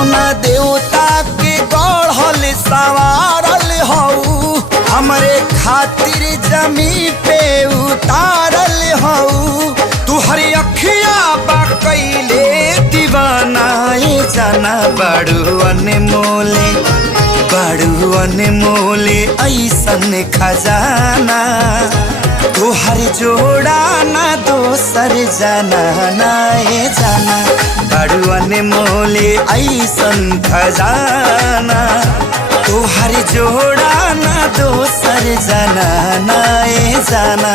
कौना देवता के गढ़ल सवारल हऊ, हमरे खातिर जमी पे उतारल हऊ। तुहरी अखिया बा कैले दीवाना, ये जाना बड़ू अनमोले, बड़ू अनमोले ऐसन खजाना। तुहर जोड़ा ना दोसर जाना ना, ये जाना बड़ू अनमोले ऐसन खजाना। तुहर जोड़ा ना दोसर जाना ना, ये जाना।